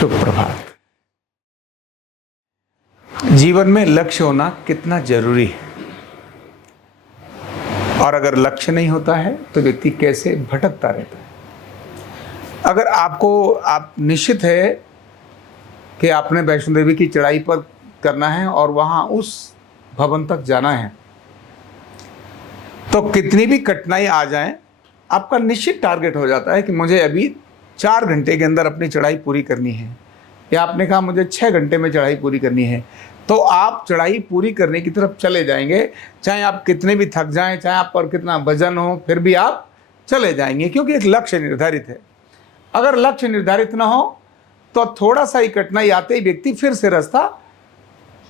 शुभ प्रभात। जीवन में लक्ष्य होना कितना जरूरी है, और अगर लक्ष्य नहीं होता है तो व्यक्ति कैसे भटकता रहता है। अगर आप निश्चित है कि आपने वैष्णो देवी की चढ़ाई पर करना है और वहां उस भवन तक जाना है, तो कितनी भी कठिनाई आ जाए, आपका निश्चित टारगेट हो जाता है कि मुझे अभी 4 घंटे के अंदर अपनी चढ़ाई पूरी करनी है, या आपने कहा मुझे 6 घंटे में चढ़ाई पूरी करनी है, तो आप चढ़ाई पूरी करने की तरफ चले जाएंगे। चाहे आप कितने भी थक जाएं, चाहे आप पर कितना वजन हो, फिर भी आप चले जाएंगे, क्योंकि एक लक्ष्य निर्धारित है। अगर लक्ष्य निर्धारित ना हो तो थोड़ा सा ही कठिनाई आते ही व्यक्ति फिर से रास्ता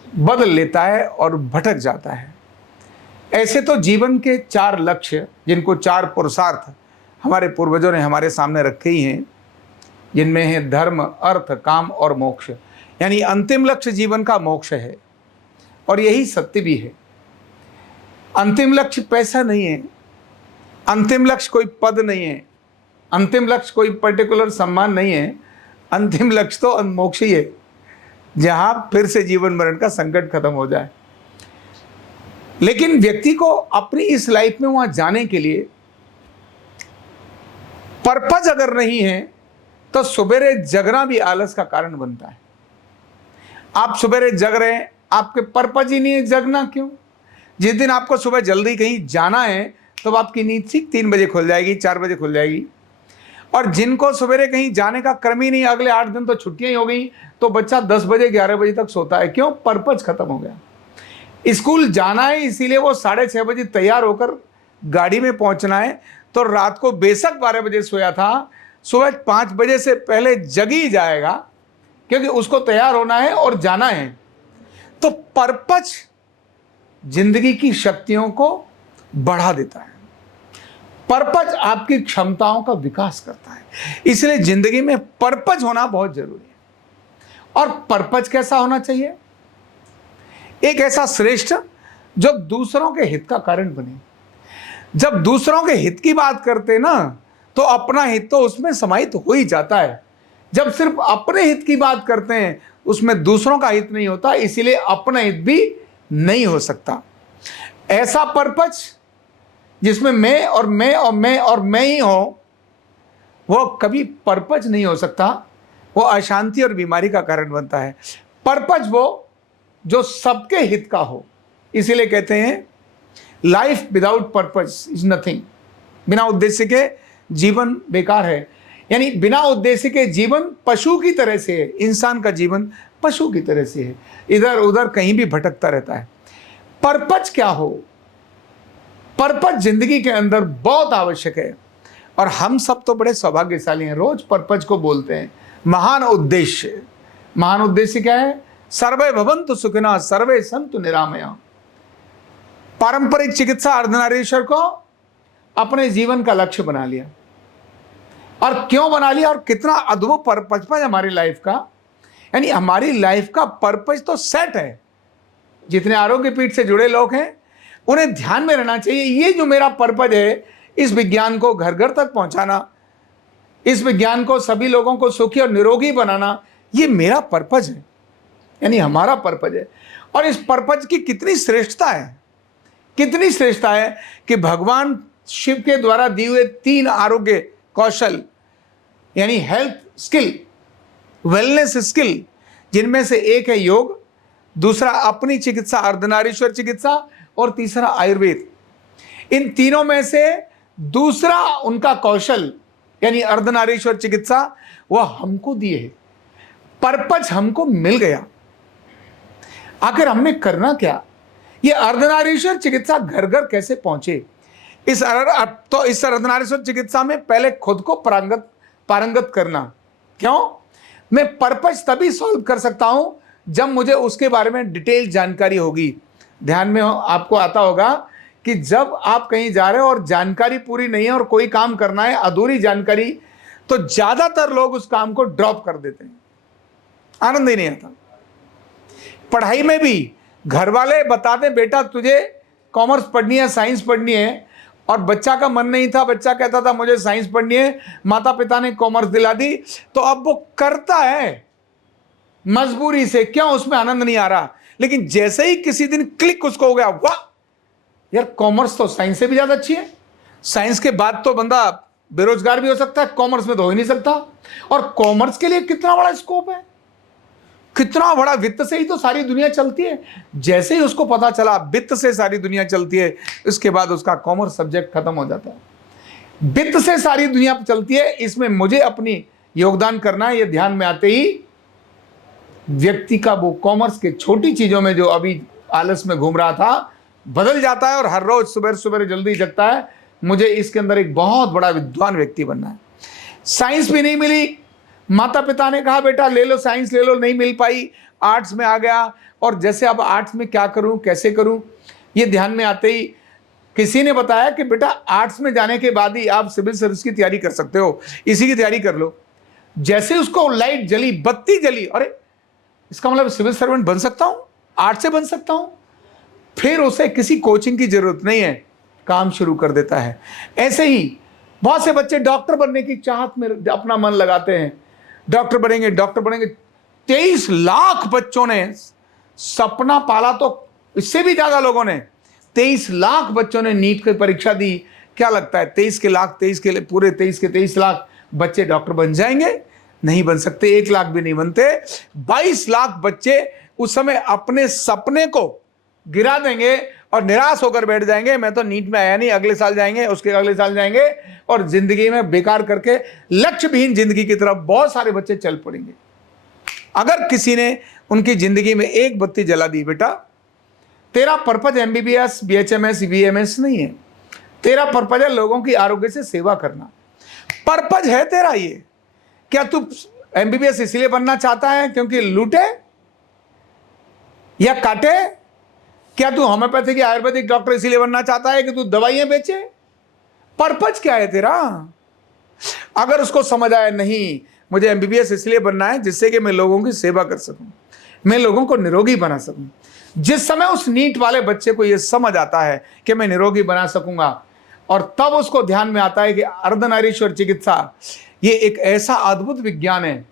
बदल लेता है और भटक जाता है। ऐसे तो जीवन के 4 लक्ष्य, जिनको 4 पुरुषार्थ हमारे पूर्वजों ने हमारे सामने रखे ही हैं, जिनमें है धर्म, अर्थ, काम और मोक्ष। यानी अंतिम लक्ष्य जीवन का मोक्ष है, और यही सत्य भी है। अंतिम लक्ष्य पैसा नहीं है, अंतिम लक्ष्य कोई पद नहीं है, अंतिम लक्ष्य कोई पर्टिकुलर सम्मान नहीं है। अंतिम लक्ष्य तो मोक्ष ही है, जहां फिर से जीवन मरण का संकट खत्म हो जाए। लेकिन व्यक्ति को अपनी इस लाइफ में वहां जाने के लिए पर्पज अगर नहीं है तो सुबेरे जगना भी आलस का कारण बनता है। आप सुबेरे जग रहे हैं, आपके पर्पज ही नहीं है, जगना क्यों? जिस दिन आपको सुबह जल्दी कहीं जाना है तो आपकी नींद ठीक 3 बजे खुल जाएगी, 4 बजे खुल जाएगी। और जिनको सुबेरे कहीं जाने का क्रम ही नहीं, अगले 8 दिन तो छुट्टियां ही हो गई, तो बच्चा 10 बजे 11 बजे तक सोता है। क्यों? पर्पज खत्म हो गया। स्कूल जाना है, इसीलिए वो 6:30 बजे तैयार होकर गाड़ी में पहुंचना है, तो रात को बेशक 12 बजे सोया था, सुबह 5 बजे से पहले जग ही जाएगा, क्योंकि उसको तैयार होना है और जाना है। तो पर्पज जिंदगी की शक्तियों को बढ़ा देता है, पर्पज आपकी क्षमताओं का विकास करता है। इसलिए जिंदगी में पर्पज होना बहुत जरूरी है। और पर्पज कैसा होना चाहिए? एक ऐसा श्रेष्ठ जो दूसरों के हित का कारण बने। जब दूसरों के हित की बात करते ना, तो अपना हित तो उसमें समाहित हो ही जाता है। जब सिर्फ अपने हित की बात करते हैं, उसमें दूसरों का हित नहीं होता, इसीलिए अपना हित भी नहीं हो सकता। ऐसा पर्पज जिसमें मैं और मैं और मैं और मैं ही हो, वो कभी पर्पज नहीं हो सकता। वो अशांति और बीमारी का कारण बनता है। पर्पज वो जो सबके हित का हो। इसीलिए कहते हैं life without purpose is nothing. बिना उद्देश्य के जीवन बेकार है। यानी बिना उद्देश्य के जीवन पशु की तरह से है। इंसान का जीवन पशु की तरह से है, इधर उधर कहीं भी भटकता रहता है। पर्पज क्या हो? पर्पज जिंदगी के अंदर बहुत आवश्यक है, और हम सब तो बड़े सौभाग्यशाली हैं, रोज पर्पज को बोलते हैं। महान उद्देश्य। महान उद्देश्य क्या है? सर्वे भवन्तु सुखिनः सर्वे सन्तु निरामया। पारंपरिक चिकित्सा अर्धनारीश्वर को अपने जीवन का लक्ष्य बना लिया। और क्यों बना लिया, और कितना अद्भुत पर्पज है हमारी लाइफ का। यानी हमारी लाइफ का पर्पज तो सेट है। जितने आरोग्य पीठ से जुड़े लोग हैं, उन्हें ध्यान में रहना चाहिए, ये जो मेरा पर्पज है, इस विज्ञान को घर घर तक पहुंचाना, इस विज्ञान को सभी लोगों को सुखी और निरोगी बनाना, ये मेरा पर्पज है, यानी हमारा पर्पज है। और इस पर्पज की कितनी श्रेष्ठता है, कितनी श्रेष्ठता है कि भगवान शिव के द्वारा दिए हुए 3 आरोग्य कौशल, यानी हेल्थ स्किल, वेलनेस स्किल, जिनमें से एक है योग, दूसरा अपनी चिकित्सा अर्धनारीश्वर चिकित्सा, और तीसरा आयुर्वेद। इन तीनों में से दूसरा उनका कौशल यानी अर्धनारीश्वर चिकित्सा, वह हमको दिए है। पर्पज हमको मिल गया। आखिर हमने करना क्या? ये अर्धनारीश्वर चिकित्सा घर घर कैसे पहुंचे? इस अर्धनारीश्वर चिकित्सा में पहले खुद को पारंगत करना। क्यों? मैं पर्पज तभी सॉल्व कर सकता हूं जब मुझे उसके बारे में डिटेल जानकारी होगी। ध्यान में आपको आता होगा कि जब आप कहीं जा रहे हो और जानकारी पूरी नहीं है और कोई काम करना है, अधूरी जानकारी, तो ज्यादातर लोग उस काम को ड्रॉप कर देते हैं, आनंद ही नहीं आता। पढ़ाई में भी घर वाले बताते बेटा तुझे कॉमर्स पढ़नी है, साइंस पढ़नी है, और बच्चा का मन नहीं था, बच्चा कहता था मुझे साइंस पढ़नी है, माता पिता ने कॉमर्स दिला दी, तो अब वो करता है मजबूरी से, क्यों, उसमें आनंद नहीं आ रहा। लेकिन जैसे ही किसी दिन क्लिक उसको हो गया, वाह यार कॉमर्स तो साइंस से भी ज्यादा अच्छी है, साइंस के बाद तो बंदा बेरोजगार भी हो सकता है, कॉमर्स में तो हो ही नहीं सकता। और कॉमर्स के लिए कितना बड़ा स्कोप है, कितना बड़ा, वित्त से ही तो सारी दुनिया चलती है। जैसे ही उसको पता चला वित्त से सारी दुनिया चलती है, इसके बाद उसका कॉमर्स सब्जेक्ट खत्म हो जाता है। वित्त से सारी दुनिया चलती है, इसमें मुझे अपनी योगदान करना है, ये ध्यान में आते ही व्यक्ति का वो कॉमर्स के छोटी चीजों में जो अभी आलस में घूम रहा था बदल जाता है, और हर रोज सुबह सुबह जल्दी जगता है, मुझे इसके अंदर एक बहुत बड़ा विद्वान व्यक्ति बनना है। साइंस भी नहीं मिली, माता पिता ने कहा बेटा ले लो साइंस ले लो, नहीं मिल पाई, आर्ट्स में आ गया। और जैसे अब आर्ट्स में क्या करूं, कैसे करूं, ये ध्यान में आते ही किसी ने बताया कि बेटा आर्ट्स में जाने के बाद ही आप सिविल सर्विस की तैयारी कर सकते हो, इसी की तैयारी कर लो। जैसे उसको लाइट जली, बत्ती जली, अरे इसका मतलब सिविल सर्वेंट बन सकता हूं, आर्ट्स से बन सकता हूं। फिर उसे किसी कोचिंग की जरूरत नहीं है, काम शुरू कर देता है। ऐसे ही बहुत से बच्चे डॉक्टर बनने की चाहत में अपना मन लगाते हैं, डॉक्टर बनेंगे डॉक्टर बनेंगे। 23 लाख बच्चों ने सपना पाला, तो इससे भी ज्यादा लोगों ने, 23 लाख बच्चों ने नीट की परीक्षा दी। क्या लगता है 23 के लाख, 23 के पूरे 23 के 23 लाख बच्चे डॉक्टर बन जाएंगे? नहीं बन सकते, 1 लाख भी नहीं बनते। 22 लाख बच्चे उस समय अपने सपने को गिरा देंगे और निराश होकर बैठ जाएंगे, मैं तो नीट में आया नहीं, अगले साल जाएंगे, उसके अगले साल जाएंगे, और जिंदगी में बेकार करके लक्ष्यहीन जिंदगी की तरफ बहुत सारे बच्चे चल पड़ेंगे। अगर किसी ने उनकी जिंदगी में एक बत्ती जला दी, बेटा तेरा पर्पज एमबीबीएस, बीएचएमएस, वीएमएस नहीं है, तेरा पर्पज है लोगों की आरोग्य से सेवा करना। पर्पज है तेरा ये। क्या तू एमबीबीएस इसलिए बनना चाहता है क्योंकि लूटे या काटे? क्या तू होम्योपैथिक या आयुर्वेदिक डॉक्टर इसलिए बनना चाहता है कि तू दवाइयां बेचे? पर्पज क्या है तेरा? अगर उसको समझ आया नहीं मुझे एमबीबीएस इसलिए बनना है जिससे कि मैं लोगों की सेवा कर सकूं, मैं लोगों को निरोगी बना सकूं। जिस समय उस नीट वाले बच्चे को यह समझ आता है कि मैं निरोगी बना सकूंगा, और तब उसको ध्यान में आता है कि अर्धनारीश्वर चिकित्सा ये एक ऐसा अद्भुत विज्ञान है,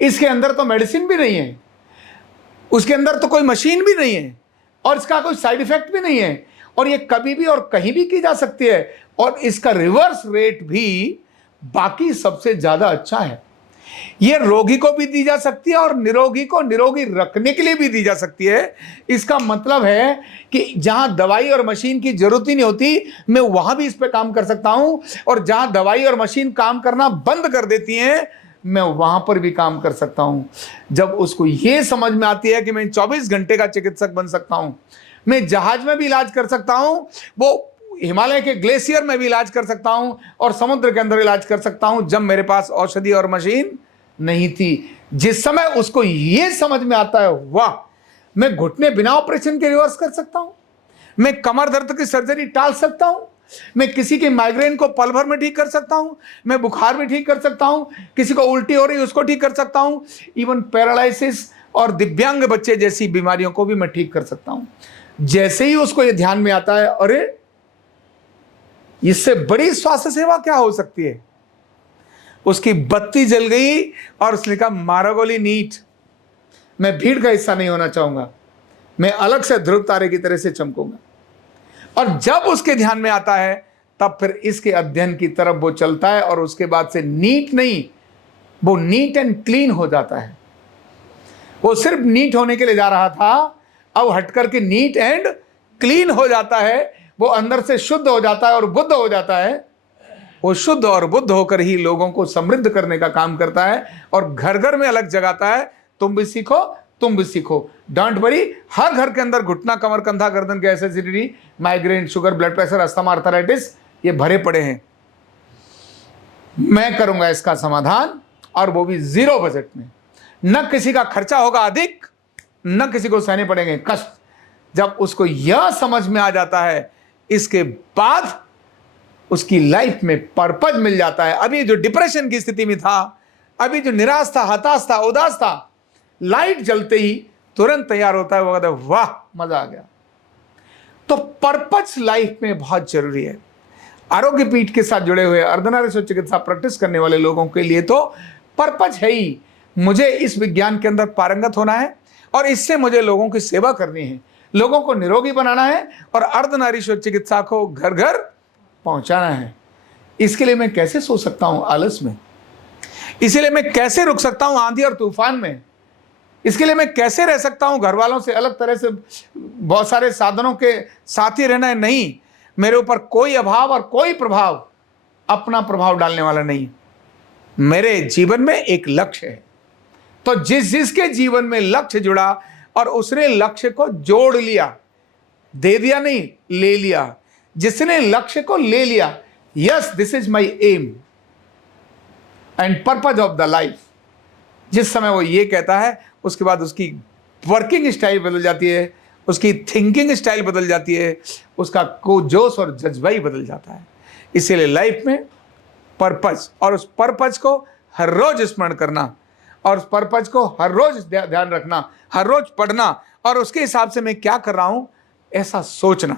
इसके अंदर तो मेडिसिन भी नहीं है, उसके अंदर तो कोई मशीन भी नहीं है, और इसका कोई साइड इफेक्ट भी नहीं है, और ये कभी भी और कहीं भी की जा सकती है, और इसका रिवर्स रेट भी बाकी सबसे ज्यादा अच्छा है। ये रोगी को भी दी जा सकती है और निरोगी को निरोगी रखने के लिए भी दी जा सकती है। इसका मतलब है कि जहां दवाई और मशीन की जरूरत ही नहीं होती, मैं वहां भी इस पे काम कर सकता हूं, और जहां दवाई और मशीन काम करना बंद कर देती हैं, मैं वहां पर भी काम कर सकता हूं। जब उसको यह समझ में आती है कि मैं 24 घंटे का चिकित्सक बन सकता हूं, मैं जहाज में भी इलाज कर सकता हूं, वो हिमालय के ग्लेशियर में भी इलाज कर सकता हूं, और समुद्र के अंदर इलाज कर सकता हूं, जब मेरे पास औषधि और मशीन नहीं थी। जिस समय उसको यह समझ में आता है, वाह मैं घुटने बिना ऑपरेशन के रिवर्स कर सकता हूं, मैं कमर दर्द की सर्जरी टाल सकता हूं, मैं किसी के माइग्रेन को पल भर में ठीक कर सकता हूं, मैं बुखार भी ठीक कर सकता हूं, किसी को उल्टी हो रही है उसको ठीक कर सकता हूं, इवन पैरालिसिस और दिव्यांग बच्चे जैसी बीमारियों को भी मैं ठीक कर सकता हूं। जैसे ही उसको यह ध्यान में आता है, अरे इससे बड़ी स्वास्थ्य सेवा क्या हो सकती है, उसकी बत्ती जल गई और उसने कहा मारा गोली नीट, मैं भीड़ का हिस्सा नहीं होना चाहूंगा, मैं अलग से ध्रुव तारे की तरह से चमकूंगा। और जब उसके ध्यान में आता है तब फिर इसके अध्ययन की तरफ वो चलता है, और उसके बाद से नीट नहीं, वो नीट एंड क्लीन हो जाता है। वो सिर्फ नीट होने के लिए जा रहा था, अब हट करके नीट एंड क्लीन हो जाता है, वो अंदर से शुद्ध हो जाता है और बुद्ध हो जाता है। वो शुद्ध और बुद्ध होकर ही लोगों को समृद्ध करने का काम करता है, और घर घर में अलग जगाता है, तुम भी सीखो तुम भी सीखो। डोंट वरी, हर घर के अंदर घुटना, कमर, कंधा, गर्दन के acidity, migraine, sugar, blood pressure, asthma, arthritis ये भरे पड़े हैं। मैं करूंगा इसका समाधान, और वो भी 0 बजट में। न किसी का खर्चा होगा अधिक, न किसी को सहने पड़ेंगे कष्ट। जब उसको यह समझ में आ जाता है, इसके बाद उसकी लाइफ में पर्पज मिल जाता है। अभी जो डिप्रेशन की स्थिति में था, अभी जो निराश था, हताश था, उदास था, लाइट जलते ही तुरंत तैयार होता है, वो कहता है वाह मजा आ गया। तो पर्पज लाइफ में बहुत जरूरी है। आरोग्य पीठ के साथ जुड़े हुए अर्धनारीश्वर चिकित्सा प्रैक्टिस करने वाले लोगों के लिए तो पर्पज है ही। मुझे इस विज्ञान के अंदर पारंगत होना है और इससे मुझे लोगों की सेवा करनी है, लोगों को निरोगी बनाना है और अर्धनारीश्वर चिकित्सा को घर घर पहुंचाना है। इसके लिए मैं कैसे सो सकता हूं आलस में? इसीलिए मैं कैसे रुक सकता हूं आंधी और तूफान में? इसके लिए मैं कैसे रह सकता हूं घर वालों से अलग तरह से, बहुत सारे साधनों के साथ ही रहना है? नहीं, मेरे ऊपर कोई अभाव और कोई प्रभाव, अपना प्रभाव डालने वाला नहीं। मेरे जीवन में एक लक्ष्य है, तो जिसके जीवन में लक्ष्य जुड़ा और उसने लक्ष्य को जोड़ लिया, दे दिया नहीं, ले लिया, जिसने लक्ष्य को ले लिया, yes this is my aim and purpose of the life, जिस समय वो ये कहता है, उसके बाद उसकी वर्किंग स्टाइल बदल जाती है, उसकी थिंकिंग स्टाइल बदल जाती है, उसका जोश और जज्बा ही बदल जाता है। इसीलिए लाइफ में पर्पज, और उस पर्पज को हर रोज स्मरण करना, और उस पर्पज को हर रोज ध्यान रखना, हर रोज पढ़ना, और उसके हिसाब से मैं क्या कर रहा हूं ऐसा सोचना।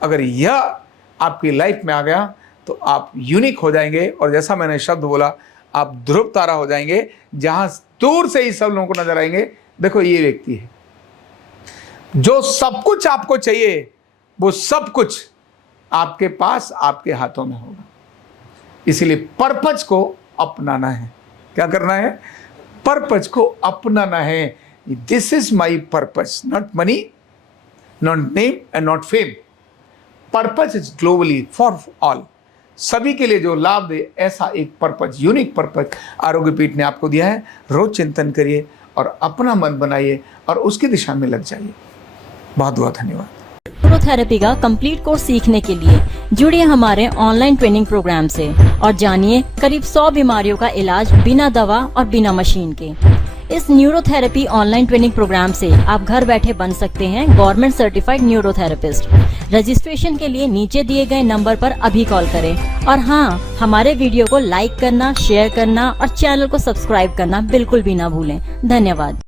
अगर यह आपकी लाइफ में आ गया तो आप यूनिक हो जाएंगे, और जैसा मैंने शब्द बोला, आप ध्रुव तारा हो जाएंगे, जहां दूर से ही सब लोगों को नजर आएंगे, देखो ये व्यक्ति है। जो सब कुछ आपको चाहिए वो सब कुछ आपके पास, आपके हाथों में होगा। इसीलिए पर्पज को अपनाना है। क्या करना है? पर्पज को अपनाना है। This is my purpose, not money, not name and not fame. Purpose is globally for all, सभी के लिए जो लाभ दे, ऐसा एक पर्पज, यूनिक पर्पज आरोग्य पीठ ने आपको दिया है। रोज चिंतन करिए और अपना मन बनाइए और उसकी दिशा में लग जाइए। बहुत बहुत धन्यवाद। न्यूरोथेरेपी का कंप्लीट कोर्स सीखने के लिए जुड़िए हमारे ऑनलाइन ट्रेनिंग प्रोग्राम से और जानिए करीब 100 बीमारियों का इलाज बिना दवा और बिना मशीन के। इस न्यूरोथेरेपी ऑनलाइन ट्रेनिंग प्रोग्राम से आप घर बैठे बन सकते हैं गवर्नमेंट सर्टिफाइड न्यूरोथेरेपिस्ट। रजिस्ट्रेशन के लिए नीचे दिए गए नंबर पर अभी कॉल करें। और हाँ, हमारे वीडियो को लाइक करना, शेयर करना और चैनल को सब्सक्राइब करना बिल्कुल भी ना भूलें। धन्यवाद।